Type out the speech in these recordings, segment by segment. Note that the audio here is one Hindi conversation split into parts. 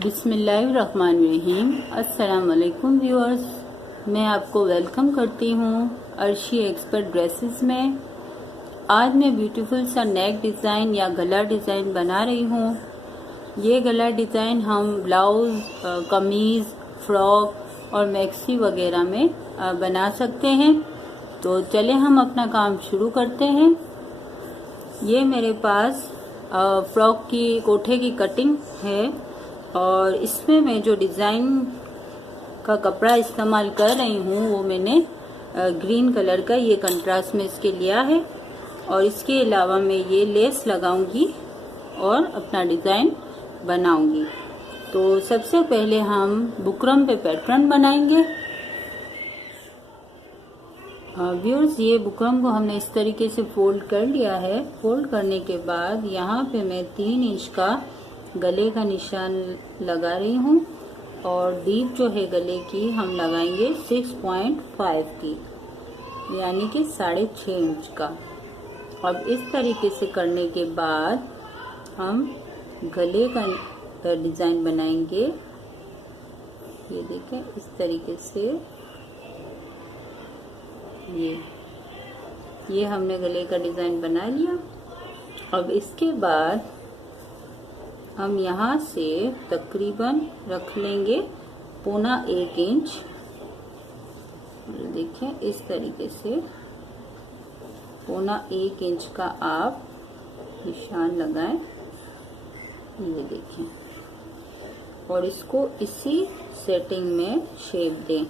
बिस्मिल्लाहिर्रहमानिर्रहीम। अस्सलाम वालेकुम व्यूअर्स, मैं आपको वेलकम करती हूँ अर्शी एक्सपर्ट ड्रेसेस में। आज मैं ब्यूटीफुल सा नेक डिज़ाइन या गला डिज़ाइन बना रही हूँ। ये गला डिज़ाइन हम ब्लाउज, कमीज़, फ्रॉक और मैक्सी वगैरह में बना सकते हैं। तो चले हम अपना काम शुरू करते हैं। ये मेरे पास फ्रॉक की कोठे की कटिंग है और इसमें मैं जो डिज़ाइन का कपड़ा इस्तेमाल कर रही हूँ वो मैंने ग्रीन कलर का ये कंट्रास्ट में इसके लिया है और इसके अलावा मैं ये लेस लगाऊंगी और अपना डिज़ाइन बनाऊंगी। तो सबसे पहले हम बुकरम पे पैटर्न बनाएंगे। व्यूअर्स, ये बुकरम को हमने इस तरीके से फोल्ड कर लिया है। फोल्ड करने के बाद यहाँ पे मैं 3 इंच का गले का निशान लगा रही हूँ और डीप जो है गले की हम लगाएंगे 6.5 की, यानी कि 6.5 इंच का। अब इस तरीके से करने के बाद हम गले का डिज़ाइन बनाएंगे। ये देखें, इस तरीके से ये हमने गले का डिज़ाइन बना लिया। अब इसके बाद हम यहाँ से तकरीबन रख लेंगे 1.25 इंच। देखें, इस तरीके से 1.25 इंच का आप निशान लगाएं। ये देखें, और इसको इसी सेटिंग में शेप दें।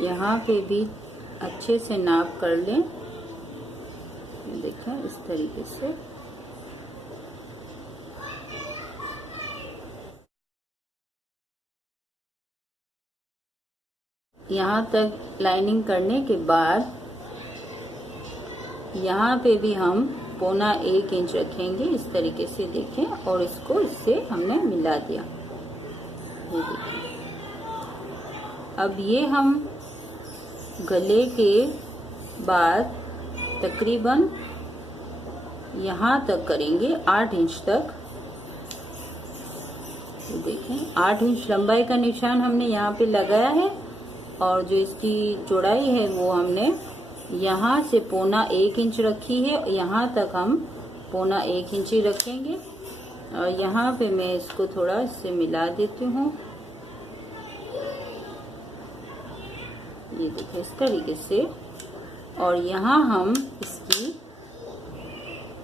यहाँ पे भी अच्छे से नाप कर लें। देखें, इस तरीके से यहाँ तक लाइनिंग करने के बाद यहाँ पे भी हम 1.25 इंच रखेंगे। इस तरीके से देखें, और इसको इससे हमने मिला दिया। ये देखें, अब ये हम गले के बाद तकरीबन यहाँ तक करेंगे 8 इंच तक। तो देखें, 8 इंच लंबाई का निशान हमने यहाँ पे लगाया है और जो इसकी चौड़ाई है वो हमने यहाँ से 1.25 इंच रखी है। यहाँ तक हम 1.25 इंच ही रखेंगे और यहाँ पे मैं इसको थोड़ा इससे मिला देती हूँ। ये देखिए, इस तरीके से। और यहाँ हम इसकी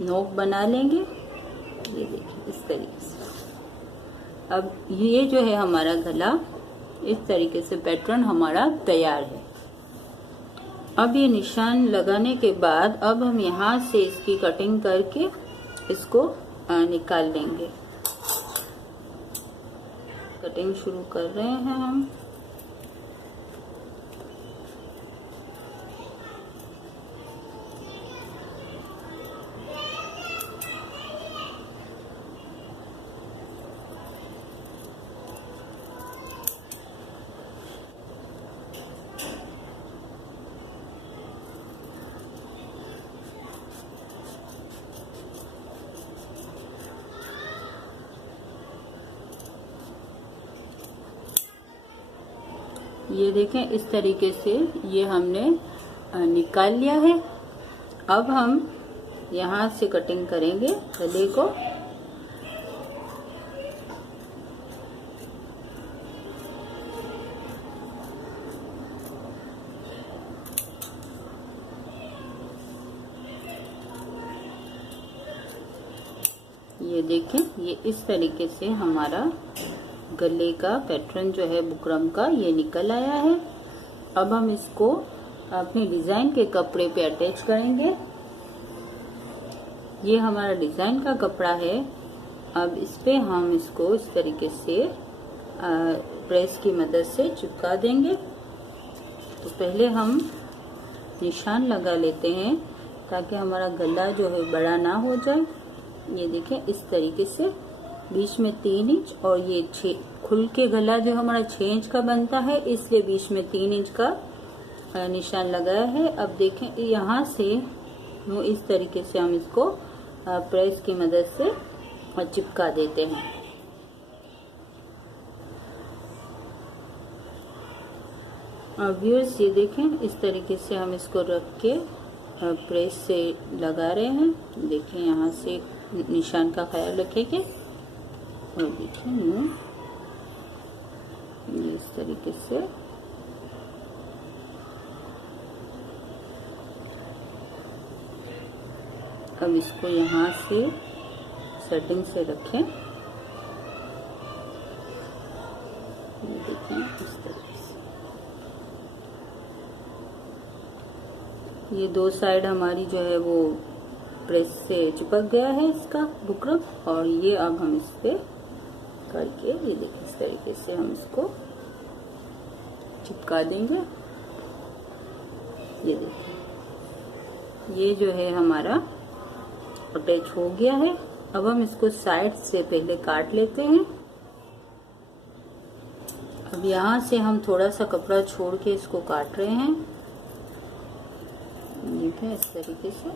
नोक बना लेंगे। ये देखिए, इस तरीके से। अब ये जो है हमारा गला, इस तरीके से पैटर्न हमारा तैयार है। अब ये निशान लगाने के बाद अब हम यहाँ से इसकी कटिंग करके इसको निकाल लेंगे। कटिंग शुरू कर रहे हैं हम। ये देखें, इस तरीके से ये हमने निकाल लिया है। अब हम यहाँ से कटिंग करेंगे गले को। ये देखें, ये इस तरीके से हमारा गले का पैटर्न जो है बुकरम का ये निकल आया है। अब हम इसको अपने डिज़ाइन के कपड़े पे अटैच करेंगे। ये हमारा डिज़ाइन का कपड़ा है। अब इस पे हम इसको इस तरीके से प्रेस की मदद से चिपका देंगे। तो पहले हम निशान लगा लेते हैं ताकि हमारा गला जो है बड़ा ना हो जाए। ये देखें, इस तरीके से बीच में 3 इंच और ये 6 खुल के गला जो हमारा 6 इंच का बनता है, इसलिए बीच में 3 इंच का निशान लगाया है। अब देखें यहाँ से इस तरीके से हम इसको प्रेस की मदद से चिपका देते हैं। अब व्यूअर्स ये देखें, इस तरीके से हम इसको रख के प्रेस से लगा रहे हैं। देखिए यहाँ से निशान का ख्याल रखेंगे और देखिए ये इस तरीके से अब इसको यहाँ से सेटिंग से रखें। ये देखें इस तरीके से ये दो साइड हमारी जो है वो प्रेस से चिपक गया है इसका बुकरम, और ये अब हम इस पे करके ये देखिए इस तरीके से हम इसको चिपका देंगे। ये देखिए ये जो है हमारा अटैच हो गया है। अब हम इसको साइड से पहले काट लेते हैं। अब यहाँ से हम थोड़ा सा कपड़ा छोड़ के इसको काट रहे हैं। ये है इस तरीके से।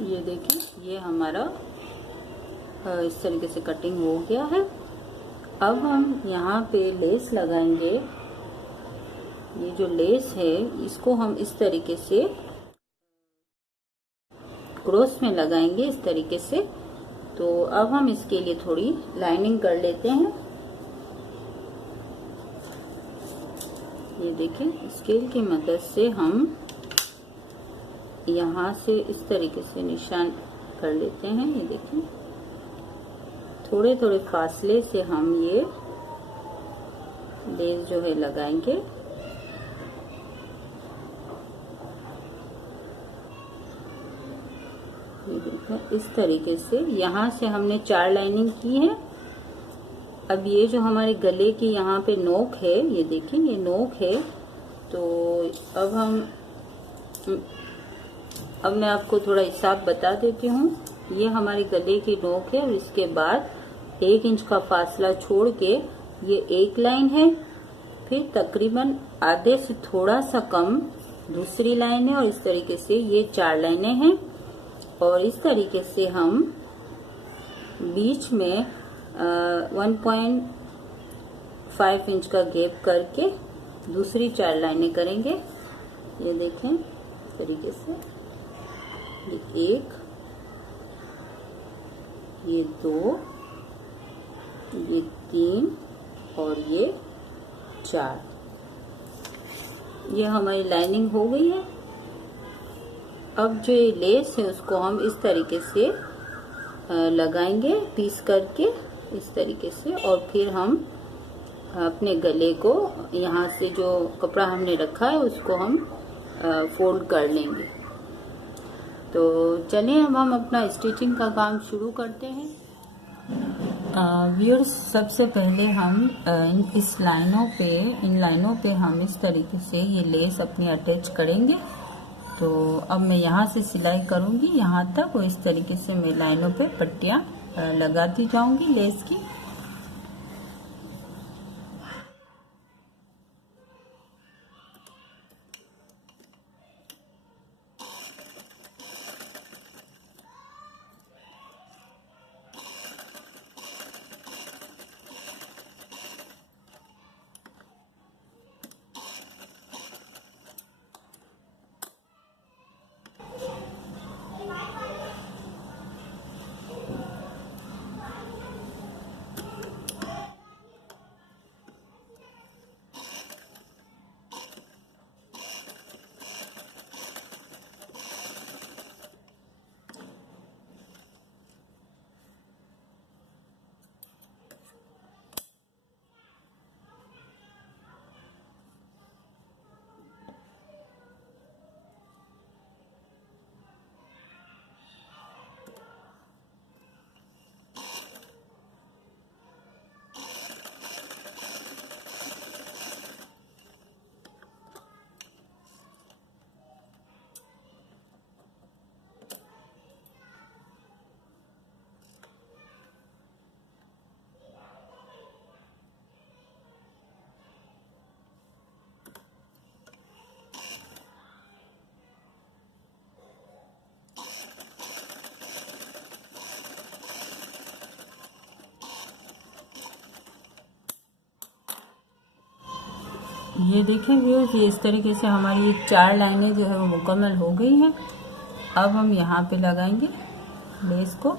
ये देखें ये हमारा इस तरीके से कटिंग हो गया है। अब हम यहाँ पे लेस लगाएंगे। ये जो लेस है इसको हम इस तरीके से क्रॉस में लगाएंगे इस तरीके से। तो अब हम इसके लिए थोड़ी लाइनिंग कर लेते हैं। ये देखें स्केल की मदद से हम यहाँ से इस तरीके से निशान कर लेते हैं। ये देखें थोड़े थोड़े फासले से हम ये लेस जो है लगाएंगे। ये देखें इस तरीके से यहाँ से हमने 4 लाइनिंग की है। अब ये जो हमारे गले की यहाँ पे नोक है, ये देखें ये नोक है। तो अब मैं आपको थोड़ा हिसाब बता देती हूँ। ये हमारे गले की नोक है और इसके बाद 1 इंच का फासला छोड़ के ये एक लाइन है, फिर तकरीबन आधे से थोड़ा सा कम दूसरी लाइन है, और इस तरीके से ये 4 लाइनें हैं। और इस तरीके से हम बीच में 1.5 इंच का गैप करके दूसरी 4 लाइनें करेंगे। ये देखें इस तरीके से, ये 1, ये 2, ये 3 और ये 4। ये हमारी लाइनिंग हो गई है। अब जो ये लेस है उसको हम इस तरीके से लगाएंगे पीस करके इस तरीके से, और फिर हम अपने गले को यहाँ से जो कपड़ा हमने रखा है उसको हम फोल्ड कर लेंगे। तो चलिए अब हम अपना स्टिचिंग का काम शुरू करते हैं। व्यूअर्स सबसे पहले हम इन लाइनों पे हम इस तरीके से ये लेस अपनी अटैच करेंगे। तो अब मैं यहाँ से सिलाई करूँगी यहाँ तक, और इस तरीके से मैं लाइनों पे पट्टियाँ लगाती जाऊँगी लेस की। ये देखें व्यूअर्स, ये इस तरीके से हमारी 4 लाइनें जो है वो मुकम्मल हो गई हैं। अब हम यहाँ पे लगाएंगे लेस को।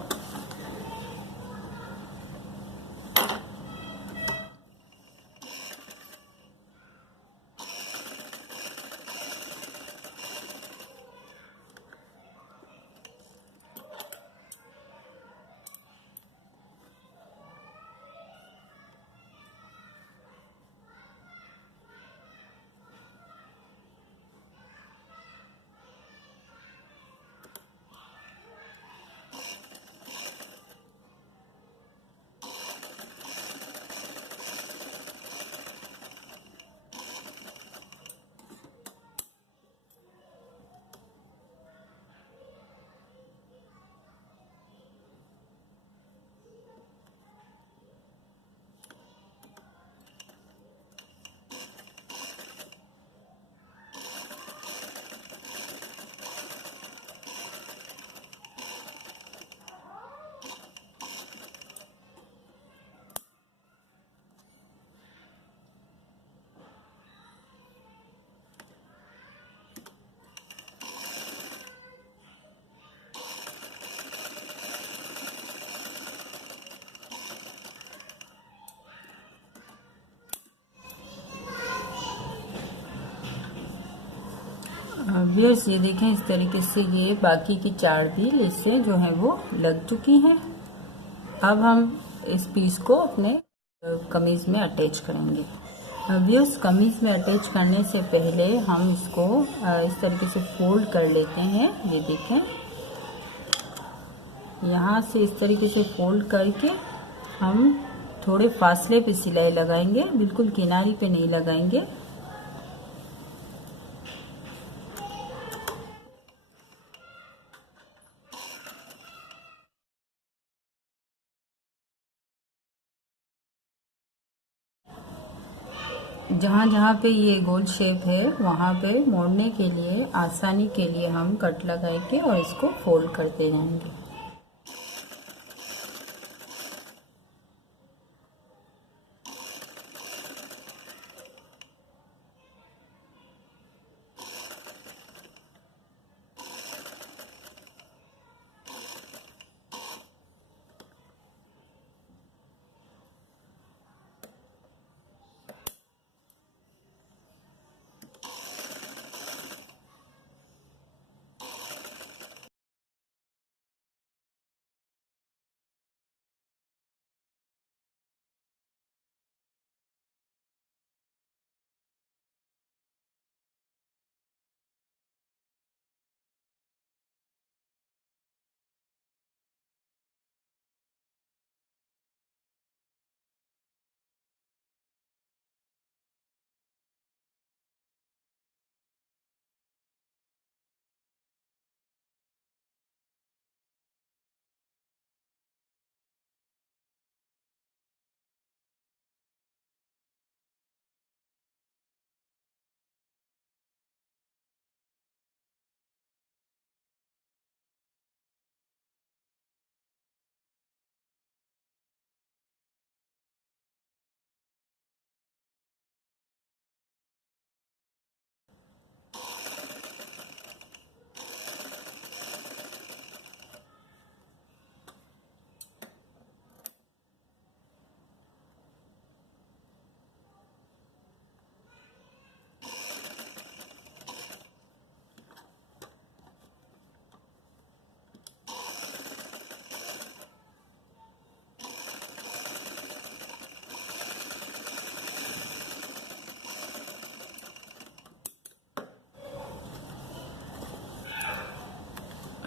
व्यूअर्स, ये देखें इस तरीके से ये बाकी की 4 भी इससे जो है वो लग चुकी हैं। अब हम इस पीस को अपने कमीज में अटैच करेंगे। व्यूअर्स, कमीज में अटैच करने से पहले हम इसको इस तरीके से फोल्ड कर लेते हैं। ये देखें, यहाँ से इस तरीके से फोल्ड करके हम थोड़े फासले पे सिलाई लगाएंगे, बिल्कुल किनारी पे नहीं लगाएंगे। जहाँ जहाँ पे ये गोल शेप है वहाँ पे मोड़ने के लिए, आसानी के लिए हम कट लगाएंगे और इसको फोल्ड करते जाएंगे।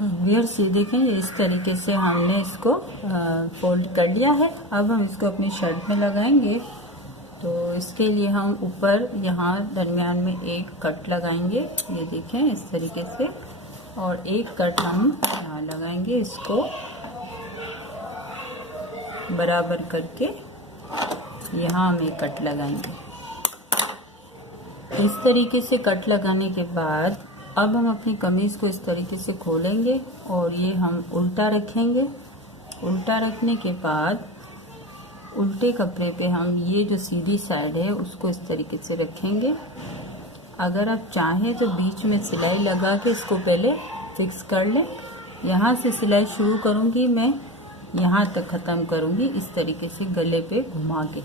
व्यूअर्स, ये देखें, इस तरीके से हमने इसको फोल्ड कर लिया है। अब हम इसको अपनी शर्ट में लगाएंगे। तो इसके लिए हम ऊपर यहाँ दरमियान में एक कट लगाएंगे, ये देखें इस तरीके से, और एक कट हम यहाँ लगाएंगे। इसको बराबर करके यहाँ हम एक कट लगाएंगे। इस तरीके से कट लगाने के बाद अब हम अपनी कमीज को इस तरीके से खोलेंगे और ये हम उल्टा रखेंगे। उल्टा रखने के बाद उल्टे कपड़े पे हम ये जो सीधी साइड है उसको इस तरीके से रखेंगे। अगर आप चाहें तो बीच में सिलाई लगा के इसको पहले फिक्स कर लें। यहाँ से सिलाई शुरू करूँगी मैं, यहाँ तक ख़त्म करूँगी इस तरीके से गले पे घुमा के।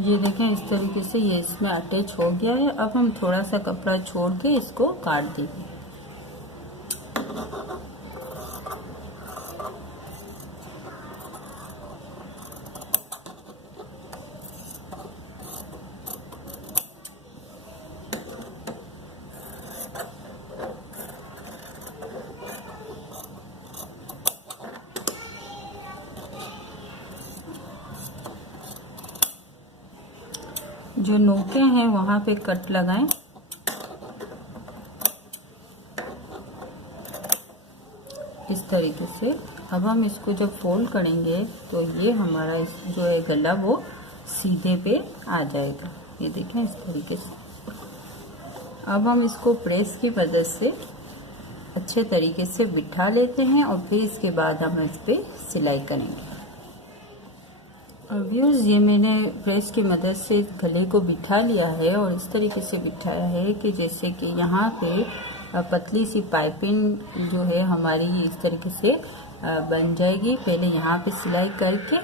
ये देखें इस तरीके से ये इसमें अटैच हो गया है। अब हम थोड़ा सा कपड़ा छोड़ के इसको काट देंगे। जो नोके हैं वहाँ पे कट लगाएं। इस तरीके से अब हम इसको जब फोल्ड करेंगे तो ये हमारा जो है गला वो सीधे पे आ जाएगा। ये देखें इस तरीके से। अब हम इसको प्रेस की मदद से अच्छे तरीके से बिठा लेते हैं और फिर इसके बाद हम इस पर सिलाई करेंगे। व्यूअर्स, ये मैंने प्रेस की मदद से गले को बिठा लिया है और इस तरीके से बिठाया है कि जैसे कि यहाँ पे पतली सी पाइपिंग जो है हमारी इस तरीके से बन जाएगी। पहले यहाँ पे सिलाई करके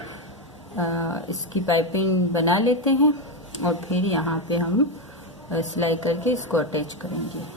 इसकी पाइपिंग बना लेते हैं और फिर यहाँ पे हम सिलाई करके इसको अटैच करेंगे।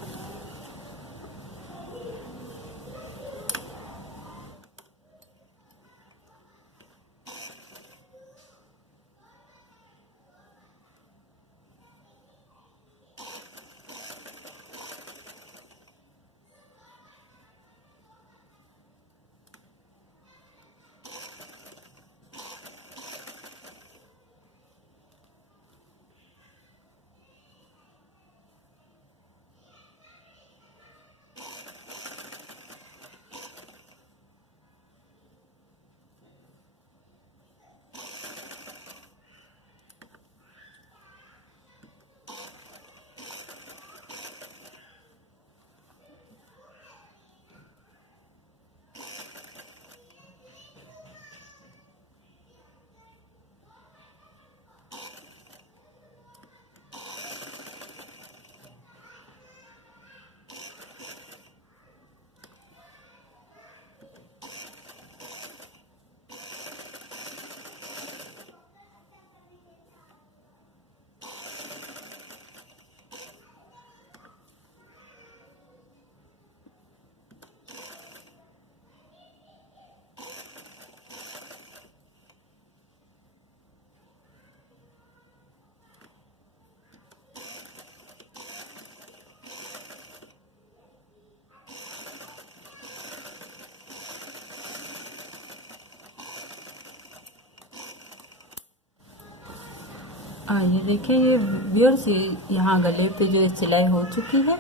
ये देखिए ये व्यूअर्स, यहाँ गले पे जो सिलाई हो चुकी है।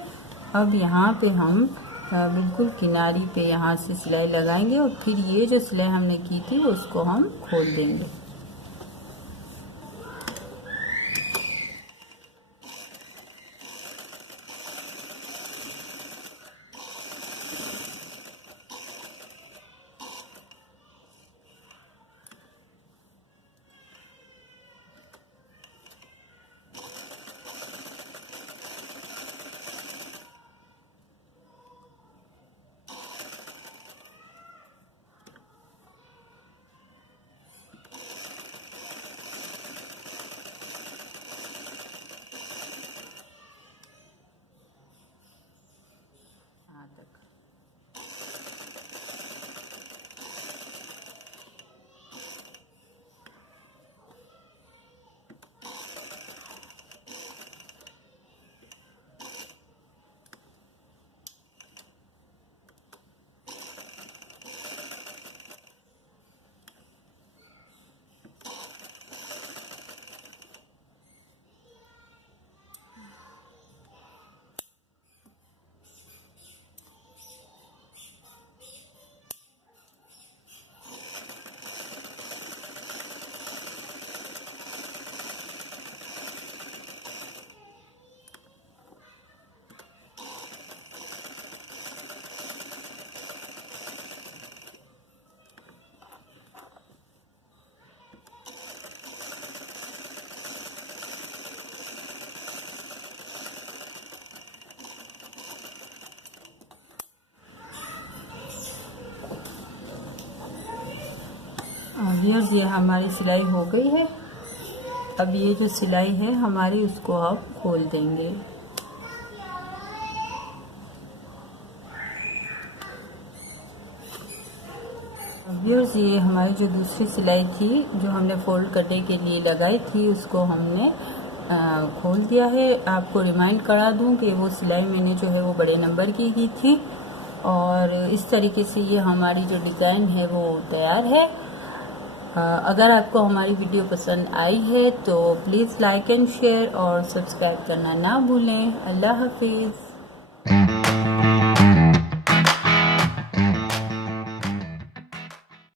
अब यहाँ पे हम बिल्कुल किनारी पे यहाँ से सिलाई लगाएंगे और फिर ये जो सिलाई हमने की थी उसको हम खोल देंगे। व्यूअर्स, ये हमारी सिलाई हो गई है। अब ये जो सिलाई है हमारी, उसको आप खोल देंगे। व्यूअर्स, ये हमारी जो दूसरी सिलाई थी जो हमने फोल्ड करने के लिए लगाई थी, उसको हमने खोल दिया है। आपको रिमाइंड करा दूं कि वो सिलाई मैंने जो है वो बड़े नंबर की थी, और इस तरीके से ये हमारी जो डिज़ाइन है वो तैयार है। अगर आपको हमारी वीडियो पसंद आई है तो प्लीज़ लाइक एंड शेयर और सब्सक्राइब करना ना भूलें। अल्लाह हाफिज़।